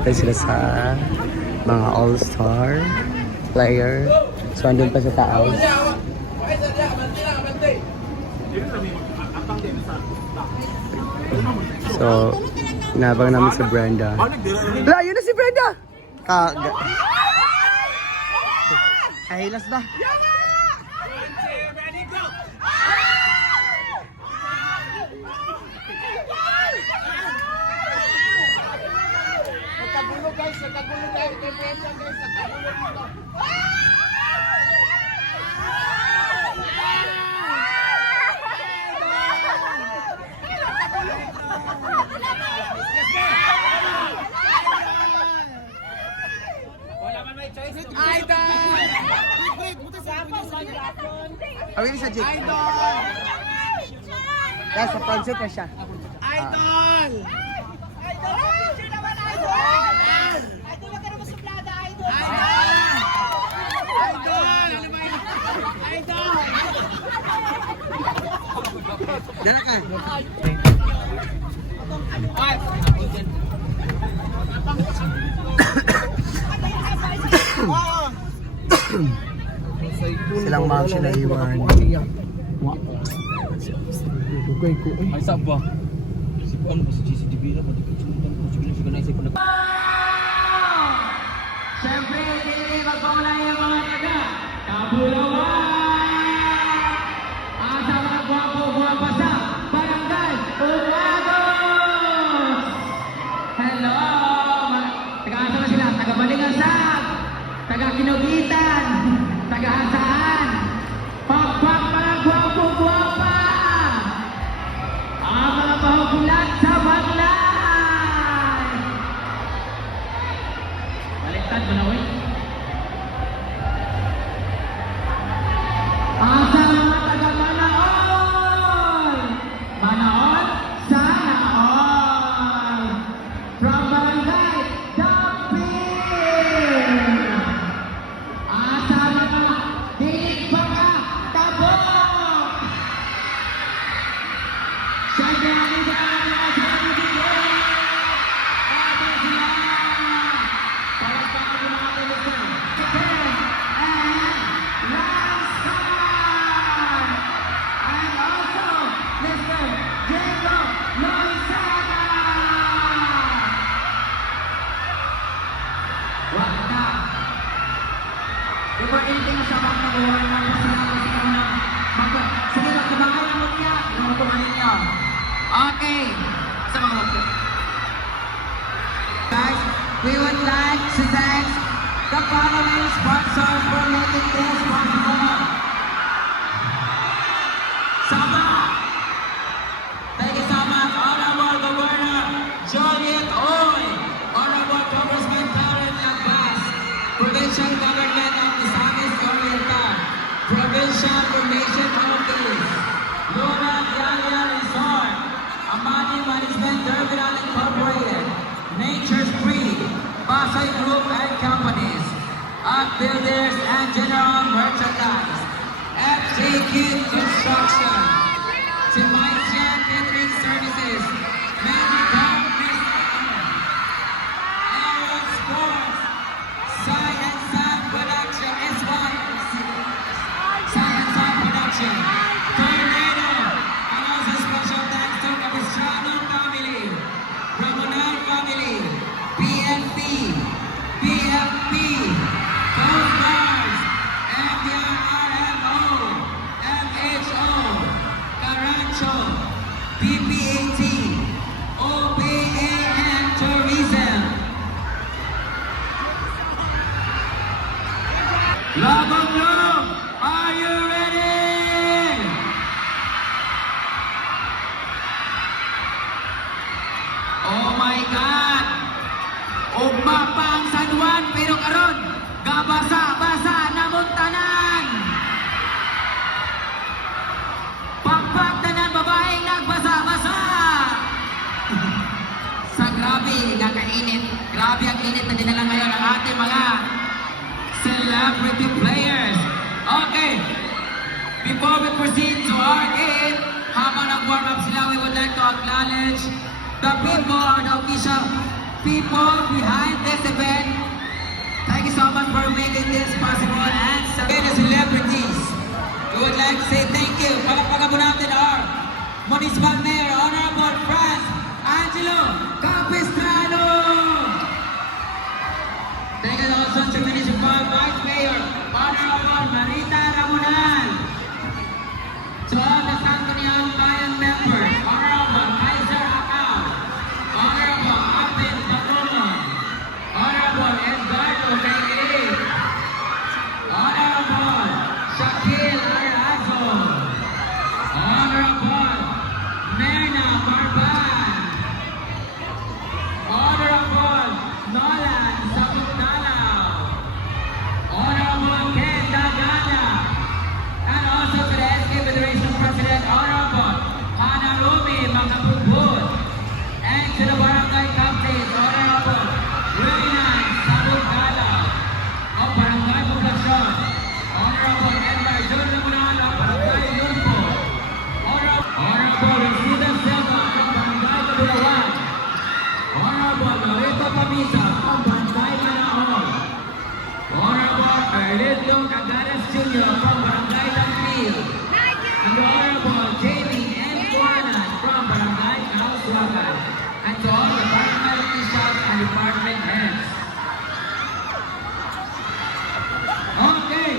naghihintay sila sa mga all-star player. So, andun pa sa taas. So, inabang namin si Brenda. Wala, yun na si Brenda! Ahilas ba? Nagkagulo guys, nagkagulo guys, nagkagulo dito. Awin sa Jake. Idol! Dahil sa concert na siya. Idol! Idol! Picture naman, Idol! Idol, wag ka naman suplada, Idol! Idol! Idol! Dala ka. Silang ma'am siya na iwan. Ay sab ba? Si ano ba si GCDB na ba? Sige na isip ko na. Siyempre, hindi magpamula yung mga taga Kabulawan! At sa mga gwapo-gwapo sa Barangay Umados! Hello! Taga-asa na sila? Taga-Balingasag! Taga-Kinugitan! Taga-Hasaan! Pagpag mga gwapo-gwapa! Ang mga pahugulat sa Baglay! Baliktad mo na, uy. Ang sa mga taga-Manaon! Manaon, sana all! From Barangay Dapin! Ang sa mga dinig baka tabok! Siyempre, ang mga sa mga dinig! Ate sila! Palagpakan yung mga tulisan. Ken and Lansan! And also, Mr. Diego Loizaga! Wag na! Before anything na sa bang nabuhay mo, pasalamat sa mga sige, magkabangalan mo niya, inutumanin niyo. Okay. Sa mga guys, we would like to thank the following sponsors for making this possible. Sama! Thank you so much, Honorable Governor Joliet Oy, Honorable Congressman Karen Abbas, Provincial Government of Misamis Oriental, Provincial Formation Office, Luna Yaya Resort, Amani Management Terminal Incorporated, Nature's Free, Pasay Group and Companies, Art Builders and General Merchandise, FJQ Construction, Timaisian Catering Services, Medicom Aero Sports, Science Sound Production, S1, Science Sound Production, Tornado, and also special thanks to Capistrano family, Ramonal family, PNP, PFP, Coast Guards, MDRRMO, MHO, Carancho, PPAT, OPA and Tourism. Labang Love, are you ready? Oh my God! Ugma pa ang San Juan, pero karon gabasa-basa na muntanan! Pagpag tanan babaeng nagbasa-basa! Sa grabe nga kainit, grabe ang init na dinala ngayon ang ating mga celebrity players. Okay, before we proceed to our game, habang nag-warm up sila, we would like to acknowledge the people or the official people behind this event. Thank you so much for making this possible. And sa mga celebrities, we would like to say thank you. Palakpakan po natin our Municipal Mayor, Honorable Franz Angelo Capistrano. Thank you also to Municipal Vice Mayor, Honorable Marita Ramonan. To all the Santo Niño Bayan members, Honorable Kaiser Acao, Honorable Abin Patulon, Honorable Edgardo Caigiri, Honorable Shaquille Arazo, Honorable Merna Barban, Honorable Nolan Sabugdalaw, Honorable Ken Dagana, and also to the SK Federation President, Honorable Hana Rumi Makapuput, and to the Barangay Captains, Honorable Reynan Sabugdalaw, of Barangay Poblacion, Honorable Edgar Jun Lamunala, Barangay Yunpo, Honorable Rosita Silva from Barangay Kabulawan, Honorable Loretta Pamisa from Barangay Manahol, Honorable Ernesto Cagares Jr. from Barangay Tampil, and Honorable Jamie N. Guarnan from Barangay Kauswagan, and to all the barangay officials and department heads. Okay.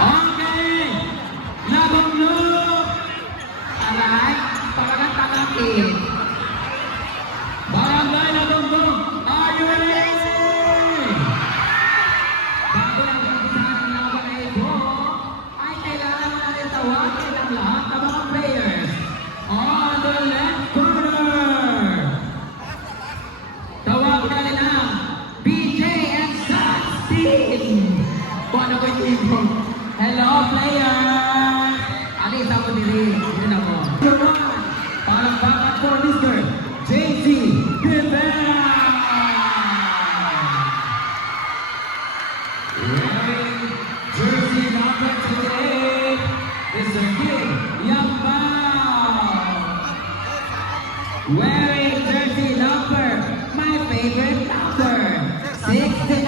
Okay! Labang-loob! Alright, pagkakatakakin. Barangay Labang-loob, are you ready? Bago lang pagkisahan ng laban na ito, ay kailangan natin tawagin ang lahat ng mga players on the left corner. Tawagin natin ang BJ and Sats team. Paano ko yung team ko? Hello, players! Alis ako diri. Yun ako. Palakpakan for Mr. JC Rivera! Wearing jersey number 28, Mr. Kim Yambao. Wearing jersey number, my favorite number, 69,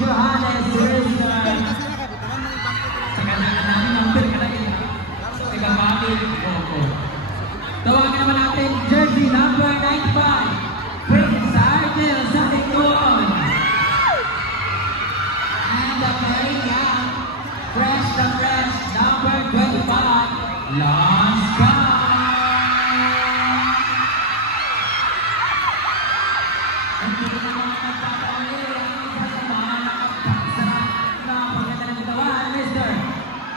Johannes Rizman. Tawagin naman natin jersey number 95, Prince Argel sa likod. And the very young, fresh na fresh, number 25, Lance Scott. Ang hindi naman nagpapaulit ang isa sa mga nakapagsarat na pagkata ng katawan, Mr.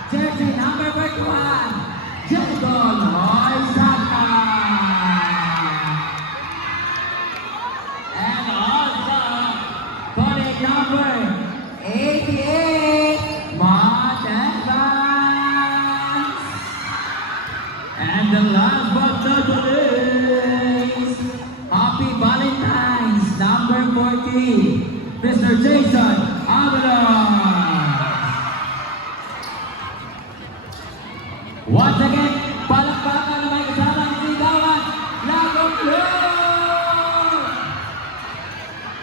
Jersey number 41, Jericho Loizata. And also, colleague number 88, Martin Vance. And the last but not the least, Happy Valentine's number 40, Mr. Jason Avalos. Once again, palakpakan na may kasamang sigawan, Labang-loob!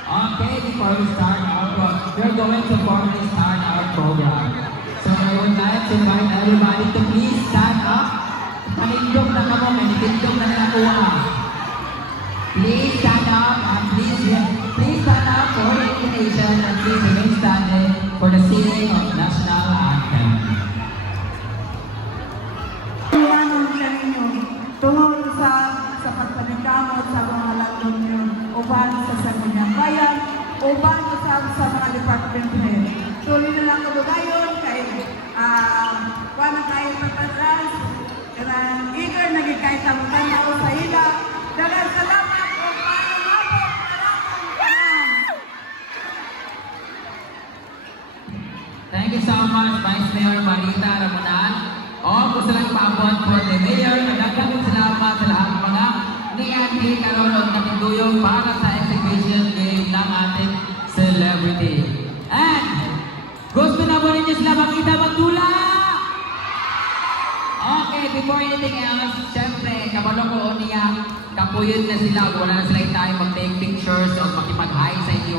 Okay, before we start our program, we're going to formally start our program. So I would like to invite everybody to please stand up. Panindog na kamo, manitindog na nakuha. Please stand up and please stand up for the invitation and please remain standing for the singing of national anthem. Tungkol sa pagpanikamot sa mga landong niyo uban sa Sangguniang Bayan. tuloy na lang kabugayon kay kuha na kayo pagpasas. Karang eager naging kahit sa mga tao sa ila. Dagan salamat o paano mabot karamang kanan. Thank you so much, Vice Mayor Marita Ramonan. O, gusto lang paabot po ni Mayor. Nagkakagod salamat sa lahat ng mga ni karon og natinduyong para sa exhibition game ng ating celebrity. And, gusto na ba ninyo sila makita magdula? Okay, before anything else, syempre, kabalo ko niya, kapuyod na sila, wala na sila tayo mag-take pictures o makipag-hi sa inyo.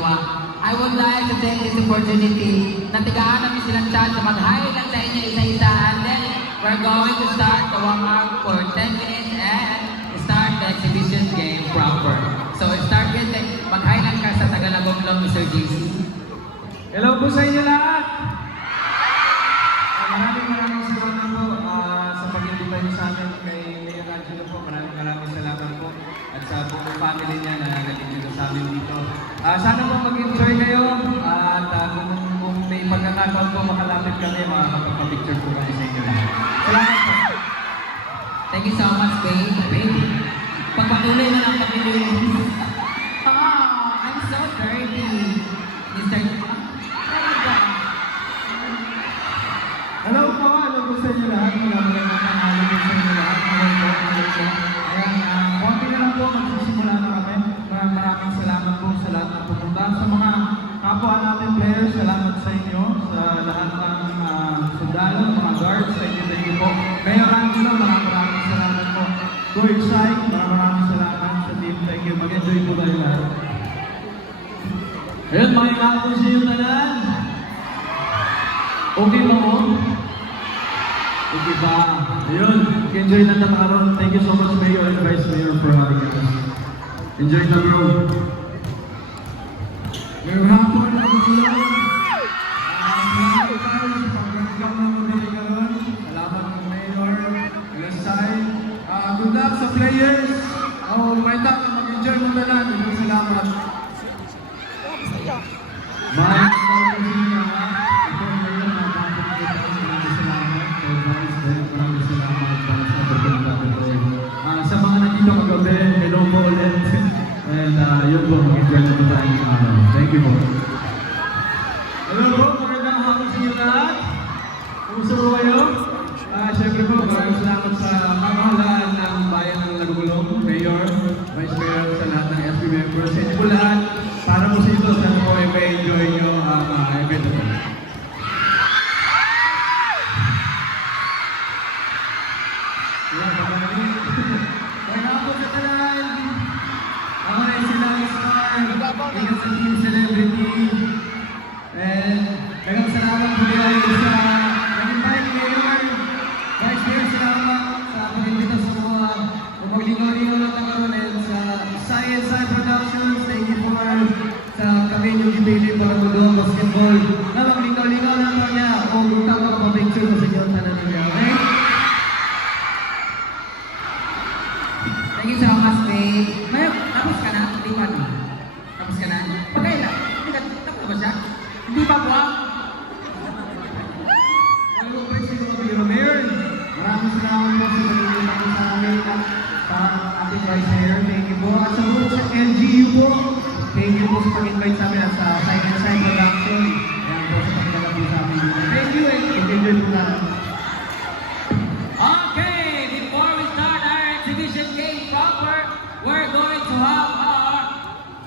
I would like to take this opportunity na tigaan namin silang chance na mag-hi lang sa inyo isa-isa, and then we're going to start the warm-up for 10 minutes and start the exhibition game proper. So, start with mag-hi lang ka sa Tagalagong Mr. JC. Hello po sa inyo lahat! Maraming salamat po sa pag-invite niyo sa amin kay Mayor Angelo po. Maraming salamat po at sa buong family niya na nandito sa amin dito. Sana po mag-enjoy kayo at kung may pagkakataon po makalapit kami, makakapag-picture po kami sa inyo lahat. Salamat po! Thank you so much, babe. Pagpatuloy na lang kami rin. Oh, I'm so dirty. Mr. Hello po! Hello po sa inyo lahat. Maraming sa inyo lahat. Ayan, konti na lang po, magsisimula na kami. Maraming salamat po sa lahat ng pupunta. Sa mga kapwa natin players, salamat sa inyo. Sa lahat ng sundalo, mga guards, thank you po. Mayor Angelo, maraming salamat po. Coach Sai, maraming salamat sa team. Thank you. Mag-enjoy po tayo lahat. Ayun, mga kapwa sa inyo tanan. Okay ba mo? Okay ba? Ayun, enjoy na natakaroon. Thank you so much, Mayor and Vice Mayor, for having us. Enjoy na, bro. Ngayong hapon, magkukulang. Salamat tayo sa pag-welcome ng mga karon. Salamat ng Mayor, Elasay. Good luck sa players. May taka, mag-enjoy mo na lang. Salamat. Bye. Sa mga nandito kagabi, hello po ulit. And yun po, mag-enjoy na po tayo sa araw. Thank you po. Hello po, magandang hapon sa inyo lahat. Kumusta po kayo? Siyempre po, maraming salamat sa pamahalaan ng bayan ng Lagulong, Mayor, Vice Mayor, sa lahat ng SB members. Sa inyo po lahat, para po sa ito, sana po ay may-enjoy nyo ang event po. Ingat sa team celebrity. And dagang salamat po dahil sa nag-invite Mayor, Vice Mayor, salamat sa pag-invita sa mga umaglingaw-lingaw na tagaroon and sa Science Side Productions. Thank you for sa Cabello Gibili para mo doon basketball na maglingaw-lingaw na ito niya o butang makapapicture sa inyo tanan niya. Okay? Thank you so much, babe. Mayor, tapos ka na? Hindi pa na. Tapos ka na? Pagkailan? Tapos na ba siya? Hindi pa po ah? Hello, Mayor. Maraming salamat po sa pag-invite po sa amin sa ating Vice Mayor. Thank you po. At sa buong sa LGU po, thank you po sa pag-invite sa amin at sa Side and Side Production. Ayan po sa pagdala po sa amin. Thank you and enjoy po natin. Okay, before we start our exhibition game proper, we're going to have our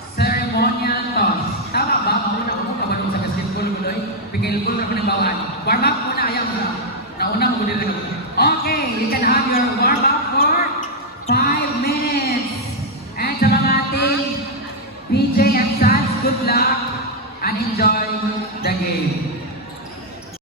ceremonial toss. Tama ba? Muna ko muna ba sa basketball mo doy? Pikil ball na pinabawaan. Warm up muna, ayaw mo. Nauna mo din. Okay,